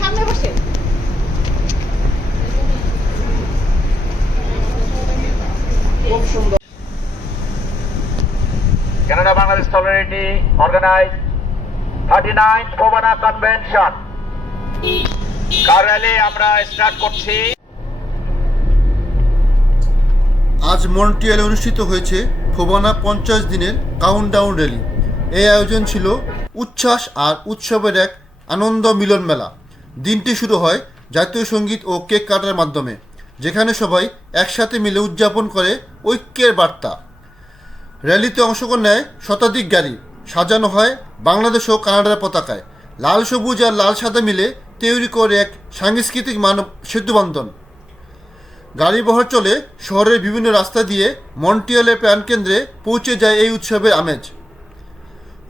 সামনে বসে Canada Bangladesh Solidarity organized 39th Fobana Convention. কার rally আমরা স্টার্ট করছি। আজ মন্ট্রিয়ালে অনুষ্ঠিত হয়েছে ফোবানা 50 দিনের কাউন্টডাউন র্যালি। এই আয়োজন ছিল উচ্ছ্বাস আর উৎসবের এক আনন্দ মিলন মেলা। দিনটি শুরু হয় জাতীয় সঙ্গীত ও কেক কাটার মাধ্যমে, যেখানে সবাই একসাথে মিলে উদযাপন করে ঐক্যের বার্তা। র্যালিতে অংশগ্রহণ নেয় শতাধিক গাড়ি, সাজানো হয় বাংলাদেশ ও কানাডার পতাকায়। লাল সবুজ আর লাল সাদা মিলে তৈরি করে এক সাংস্কৃতিক মানব সেতুবন্ধন। গাড়ি বহর চলে শহরের বিভিন্ন রাস্তা দিয়ে মন্ট্রিয়ালের প্রাণকেন্দ্রে পৌঁছে যায় এই উৎসবের আমেজ।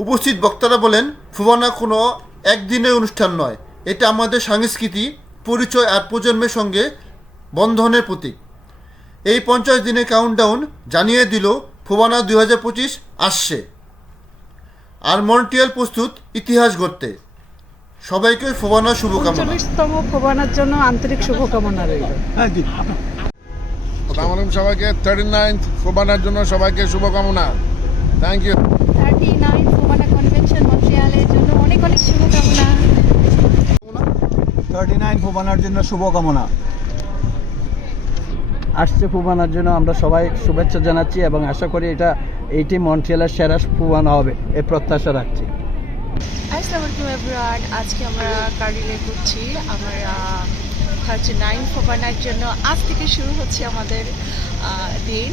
উপস্থিত বক্তারা বলেন, ফোবানা কোনো একদিনের অনুষ্ঠান নয়, এটা আমাদের সংস্কৃতি, পরিচয় আর প্রজন্মের সঙ্গে বন্ধনের প্রতীক। এই 50 দিনের কাউন্টডাউন জানিয়ে দিল ফোবানা 2025 আসছে, আর মন্ট্রিয়াল প্রস্তুত ইতিহাস গড়তে। সবাইকে ফোবানা শুভকামনা। 39তম ফোবানার জন্য আন্তরিক শুভকামনা রইল। আসসালামু আলাইকুম সবাইকে। 39th ফোবানার জন্য সবাইকে শুভকামনা। Thank you. 39 ফোবানা কনভেনশন মন্ট্রিয়ালের জন্য অনেক অনেক শুভকামনা। 39 ফোবানার জন্য শুভকামনা। আসছে ফোবানার জন্য আমরা সবাই শুভেচ্ছা জানাচ্ছি এবং আশা করি এইটি মন্ট্রিয়ালের সেরা ফোবানা হবে, এই প্রত্যাশা রাখছি। আসসালামু আলাইকুম এভরিওয়ান, আজকে আমরা কার্ডিলে করছি। আমরা 39 ফোবানার জন্য আজ থেকে শুরু হচ্ছে আমাদের দিন।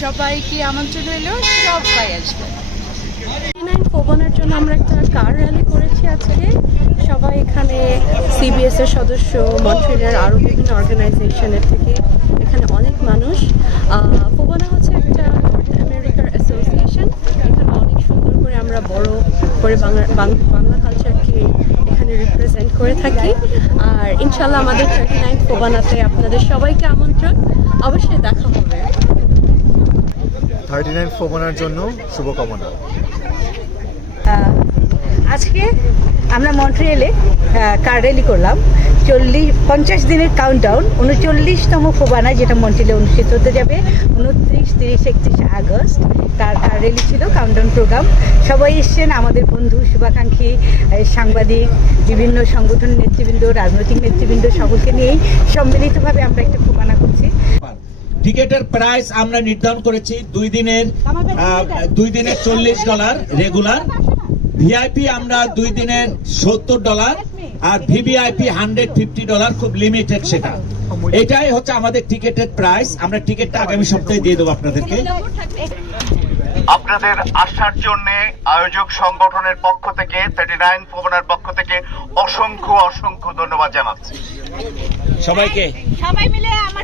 সবাইকে আমন্ত্রণ হলো, সবাই আসবেন। 39 ফোবানার জন্য আমরা একটা কার র্যালি করেছি আজকে। সবাই এখানে সিবিএস এর সদস্য, মন্ট্রিয়ালের আরও বিভিন্ন অর্গানাইজেশনের থেকে এখানে অনেক মানুষ। ফোবানা হচ্ছে একটা নর্থ আমেরিকার অ্যাসোসিয়েশন। এখানে অনেক সুন্দর করে আমরা বড় করে বাংলা কালচারকে এখানে রিপ্রেজেন্ট করে থাকি। আর ইনশাল্লাহ আমাদের 39 ফোবানাতে আপনাদের সবাইকে আমন্ত্রণ, অবশ্যই দেখা হবে। 39 ফোবানার জন্য শুভকামনা। আজকে আমরা মন্ট্রিয়ালে কার র্যালি করলাম। 50 দিনের কাউন্টডাউন 39তম ফোবানা, যেটা মন্ট্রিয়ালে অনুষ্ঠিত হতে যাবে 29, 30, 31 আগস্ট। তার কার র্যালি ছিল, কাউন্টডাউন প্রোগ্রাম। সবাই এসছেন, আমাদের বন্ধু, শুভাকাঙ্ক্ষী, সাংবাদিক, বিভিন্ন সংগঠনের নেতৃবৃন্দ, রাজনৈতিক নেতৃবৃন্দ, সকলকে নিয়েই সম্মিলিতভাবে আমরা একটা ফোবানা করছি। টিকেটের প্রাইস আমরা নির্ধারণ করেছি 2 দিনের $40 রেগুলার, ভিআইপি আমরা 2 দিনের $70 আর ভিভিআইপি $150, খুব লিমিটেড সেটা। এটাই হচ্ছে আমাদের টিকেটের প্রাইস। আমরা টিকেটটা আগামী সপ্তাহে দিয়ে দেবো আপনাদেরকে। আপনাদের আসার জন্য আয়োজক সংগঠনের পক্ষ থেকে, 39 ফোবানার পক্ষ থেকে অসংখ্য অসংখ্য ধন্যবাদ জানাচ্ছি সবাইকে। সবাই মিলে আমার